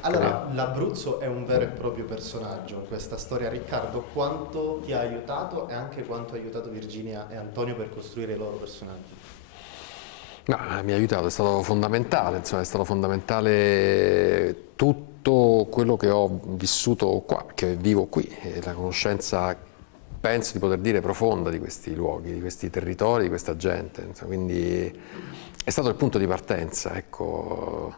Allora, l'Abruzzo è un vero e proprio personaggio in questa storia. Riccardo, quanto ti ha aiutato e anche quanto ha aiutato Virginia e Antonio per costruire i loro personaggi? No, mi ha aiutato, è stato fondamentale, insomma, è stato fondamentale tutto quello che ho vissuto qua, che vivo qui, e la conoscenza, penso di poter dire, profonda di questi luoghi, di questi territori, di questa gente, insomma, quindi è stato il punto di partenza, ecco,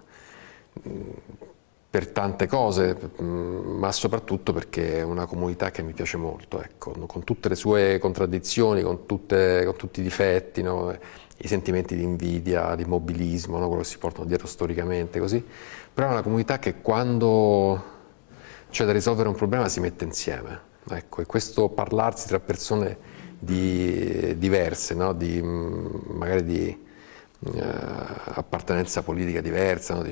per tante cose, ma soprattutto perché è una comunità che mi piace molto, ecco, con tutte le sue contraddizioni, con tutti i difetti, no? I sentimenti di invidia, di immobilismo, no? Quello che si portano dietro storicamente, così. Però è una comunità che quando c'è da risolvere un problema si mette insieme, ecco, e questo parlarsi tra persone diverse, no? Magari di appartenenza politica diversa, no?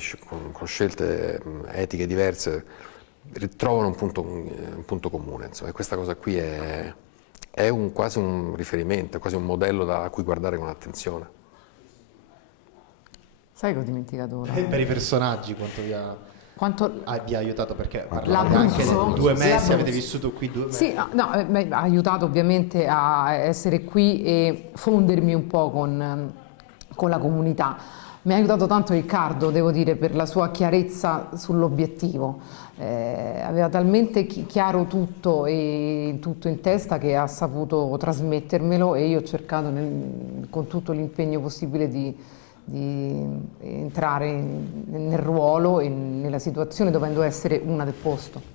Con scelte etiche diverse, trovano un punto comune, insomma, e questa cosa qui è quasi un riferimento, è quasi un modello da cui guardare con attenzione. Sai che ho dimenticato ora? Per i personaggi, quanto vi ha, Quanto... vi ha aiutato? Perché parlavate anche L'Abruzzo? di 2 mesi, L'Abruzzo. avete vissuto qui 2 mesi. Sì, no, beh, ha aiutato ovviamente a essere qui e fondermi un po' con la comunità. Mi ha aiutato tanto Riccardo, devo dire, per la sua chiarezza sull'obiettivo. Aveva talmente chiaro tutto e tutto in testa che ha saputo trasmettermelo, e io ho cercato con tutto l'impegno possibile di entrare nel ruolo e nella situazione, dovendo essere una del posto.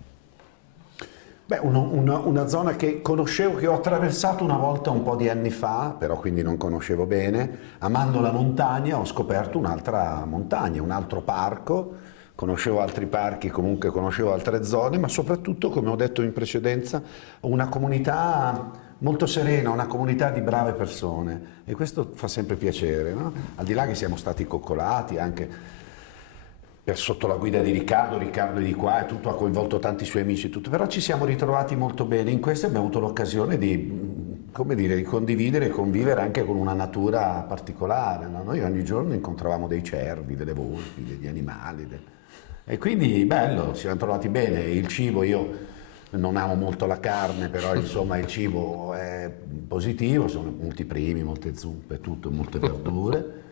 Beh, una zona che conoscevo, che ho attraversato una volta un po' di anni fa, però quindi non conoscevo bene. Amando la montagna ho scoperto un'altra montagna, un altro parco. Conoscevo altri parchi, comunque conoscevo altre zone, ma soprattutto, come ho detto in precedenza, una comunità molto serena, una comunità di brave persone, e questo fa sempre piacere, no? Al di là che siamo stati coccolati anche sotto la guida di Riccardo è di qua e tutto, ha coinvolto tanti suoi amici, tutto, però ci siamo ritrovati molto bene in questo e abbiamo avuto l'occasione di, come dire, di condividere e convivere anche con una natura particolare, no? Noi ogni giorno incontravamo dei cervi, delle volpi, degli animali, e quindi bello, ci siamo trovati bene. Il cibo, io non amo molto la carne, però insomma il cibo è positivo, sono molti primi, molte zuppe, tutto, molte verdure.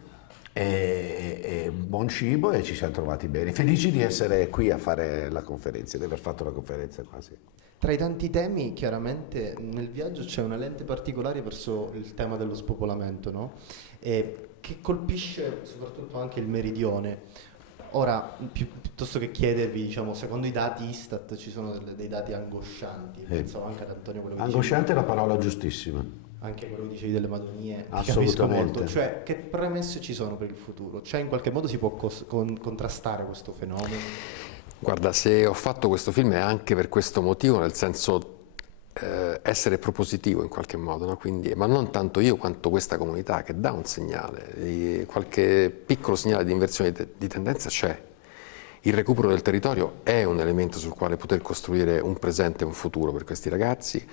E buon cibo, e ci siamo trovati bene, felici di essere qui a fare la conferenza, di aver fatto la conferenza quasi. Tra i tanti temi, chiaramente nel viaggio c'è una lente particolare verso il tema dello spopolamento, no? Che colpisce soprattutto anche il meridione. Ora, piuttosto che chiedervi, diciamo, secondo i dati Istat ci sono dei dati angoscianti, pensavo anche ad Antonio quello che Angosciante è la parola giustissima. anche quello che dicevi delle Madonie, ti capisco Assolutamente. molto. Cioè, che premesse ci sono per il futuro? Cioè, in qualche modo si può contrastare questo fenomeno? Guarda, se ho fatto questo film è anche per questo motivo, nel senso essere propositivo in qualche modo, no? Quindi, ma non tanto io quanto questa comunità che dà un segnale, qualche piccolo segnale di inversione di tendenza c'è. Il recupero del territorio è un elemento sul quale poter costruire un presente e un futuro per questi ragazzi.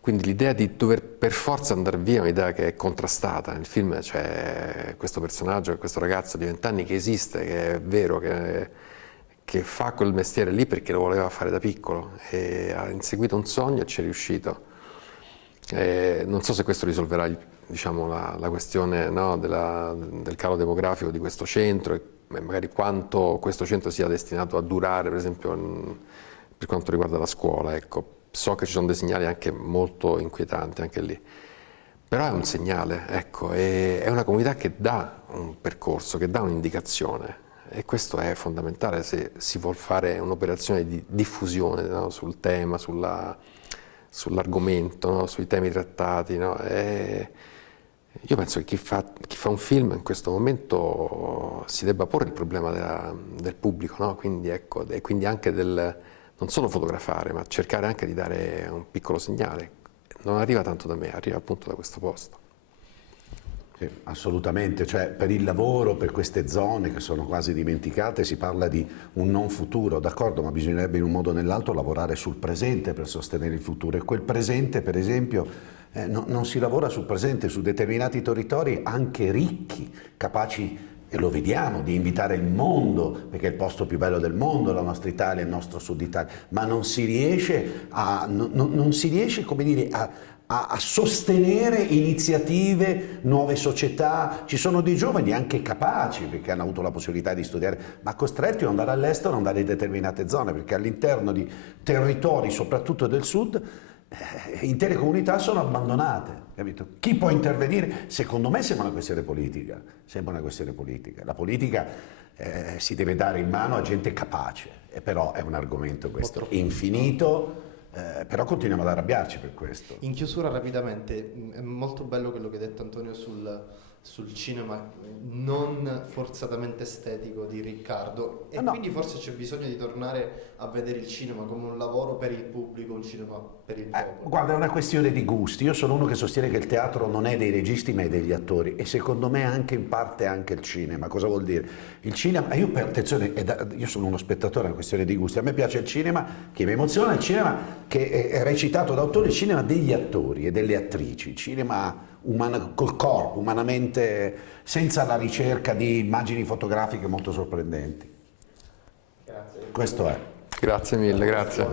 Quindi l'idea di dover per forza andare via è un'idea che è contrastata. Nel film c'è questo personaggio, questo ragazzo di 20 anni che esiste, che è vero, che fa quel mestiere lì perché lo voleva fare da piccolo e ha inseguito un sogno e ci è riuscito. Non so se questo risolverà diciamo, la questione, no, del calo demografico di questo centro e magari quanto questo centro sia destinato a durare, per esempio per quanto riguarda la scuola. Ecco. So che ci sono dei segnali anche molto inquietanti anche lì, però è un segnale, ecco, è una comunità che dà un percorso, che dà un'indicazione, e questo è fondamentale se si vuol fare un'operazione di diffusione, no, sul tema, sull'argomento, no, sui temi trattati, no? Io penso che chi fa un film in questo momento si debba porre il problema del pubblico, no? Quindi, ecco, e quindi anche non solo fotografare, ma cercare anche di dare un piccolo segnale. Non arriva tanto da me, arriva appunto da questo posto. Sì, assolutamente, cioè per il lavoro, per queste zone che sono quasi dimenticate, si parla di un non futuro, d'accordo, ma bisognerebbe in un modo o nell'altro lavorare sul presente per sostenere il futuro, e quel presente, per esempio, non si lavora sul presente, su determinati territori anche ricchi, capaci e lo vediamo, di invitare il mondo, perché è il posto più bello del mondo, la nostra Italia, il nostro Sud Italia, ma non si riesce non si riesce, come dire, a sostenere iniziative, nuove società. Ci sono dei giovani anche capaci, perché hanno avuto la possibilità di studiare, ma costretti ad andare all'estero, ad andare in determinate zone, perché all'interno di territori, soprattutto del Sud, intere comunità sono abbandonate, capito? Chi può intervenire? Secondo me sembra una questione politica, sembra una questione politica. La politica si deve dare in mano a gente capace, e però è un argomento questo infinito, però continuiamo ad arrabbiarci per questo. In chiusura rapidamente, è molto bello quello che hai detto Antonio sul cinema non forzatamente estetico di Riccardo, e no. quindi forse c'è bisogno di tornare a vedere il cinema come un lavoro per il pubblico, un cinema per il popolo. Guarda, è una questione di gusti. Io sono uno che sostiene che il teatro non è dei registi ma è degli attori, e secondo me anche in parte anche il cinema. Cosa vuol dire? Il cinema, attenzione, io sono uno spettatore, è una questione di gusti. A me piace il cinema che mi emoziona, il cinema che è recitato da autori, il cinema degli attori e delle attrici, il cinema col corpo, umanamente, senza la ricerca di immagini fotografiche molto sorprendenti. Grazie. Questo è. Grazie mille, grazie.